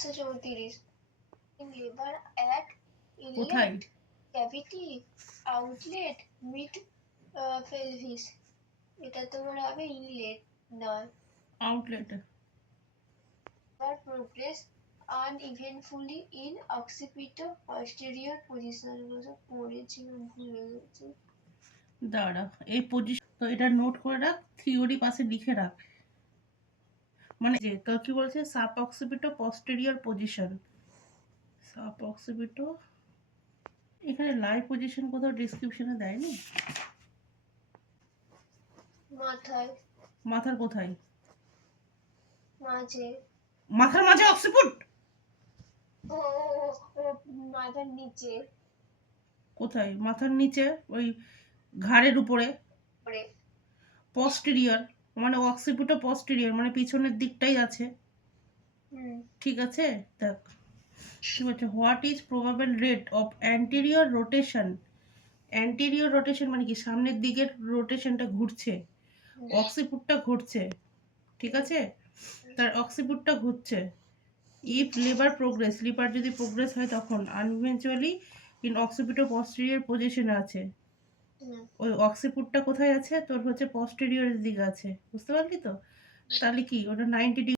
134 in labor at কোথায়? inlet cavity outlet mid pelvis. এটা তোমার হবে ইনলেট নয়, outlet. but progress uneventfully in occipital posterior position. এগুলো পড়েছিলাম ভুলে গেছি। দাঁড়া, এই পজিশন তো এটা নোট করে রাখ, থিওরি পাশে লিখে রাখ। মানে যে কি বলছে, সাব অক্সিপিটো পস্টেরিয়র পজিশন, সাব অক্সিপিটো। এখানে লাইভ পজিশন কোথাও ডেসক্রিপশনে দেয়নি। মাথায়, মাথার কোথায়? মাঝে, মাথার মাঝে অক্সিপিট? ও মাথার নিচে, কোথায়? মাথার নিচে, ওই ঘাড়ের উপরে। পস্টেরিয়র মানে অক্সিপিটো পস্টেরিয়র মানে পিছনের দিকটাই আছে। ঠিক আছে, দেখ কি বলছে, what is probable rate of anterior rotation. Anterior rotation মানে কি, সামনের দিকের রোটেশনটা ঘুরছে, অক্সিপিটটা ঘুরছে। ঠিক আছে, তার অক্সিপিটটা ঘুরছে। ইফ লিভার প্রোগ্রেস, লিভার যদি প্রোগ্রেস হয় তখন আনইভেন্চুয়ালি ইন অক্সিপিটো পস্টেরিয়র পজিশনে আছে। ওই অক্সিপিটটা কোথায় আছে তোর, হচ্ছে পস্টেরিয়রের দিকে আছে, বুঝতে পারলি তো? তাহলে কি ওটা 90 ডিগ্রি